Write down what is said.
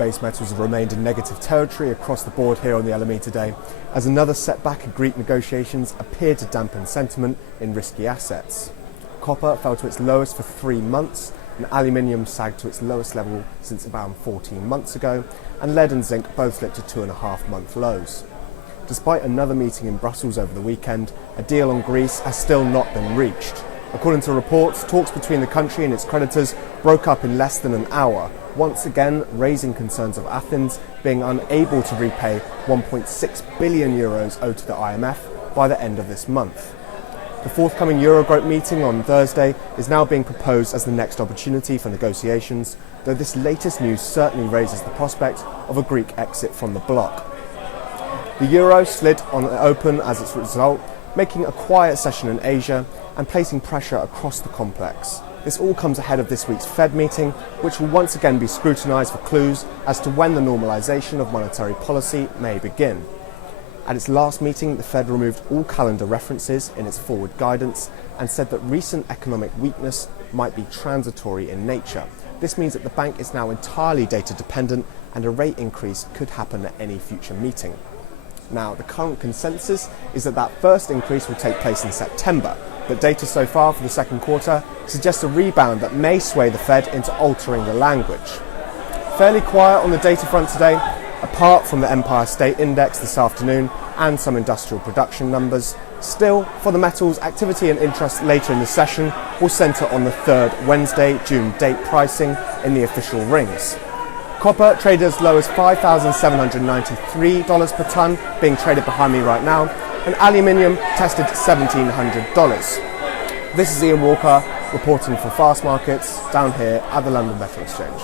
base metals have remained in negative territory across the board here on the LME today, as another setback in Greek negotiations appeared to dampen sentiment in risky assets. Copper fell to its lowest for 3 months, and aluminium sagged to its lowest level since about 14 months ago, and lead and zinc both slipped to 2.5-month lows. Despite another meeting in Brussels over the weekend, a deal on Greece has still not been reached. According to reports, talks between the country and its creditors broke up in less than an hour, once again raising concerns of Athens being unable to repay €1.6 billion owed to the IMF by the end of this month. The forthcoming Eurogroup meeting on Thursday is now being proposed as the next opportunity for negotiations, though this latest news certainly raises the prospect of a Greek exit from the bloc. The euro slid on the open as its result, making a quiet session in Asia and placing pressure across the complex. This all comes ahead of this week's Fed meeting, which will once again be scrutinised for clues as to when the normalisation of monetary policy may begin. At its last meeting, the Fed removed all calendar references in its forward guidance and said that recent economic weakness might be transitory in nature. This means that the bank is now entirely data dependent and a rate increase could happen at any future meeting. Now, the current consensus is that that first increase will take place in September, but data so far for the second quarter suggests a rebound that may sway the Fed into altering the language. Fairly quiet on the data front today, apart from the Empire State Index this afternoon and some industrial production numbers. Still, for the metals, activity and interest later in the session will centre on the third Wednesday, June date pricing in the official rings. Copper traded as low as $5,793 per tonne, being traded behind me right now, and aluminium tested $1,700. This is Ian Walker reporting for FastMarkets down here at the London Metal Exchange.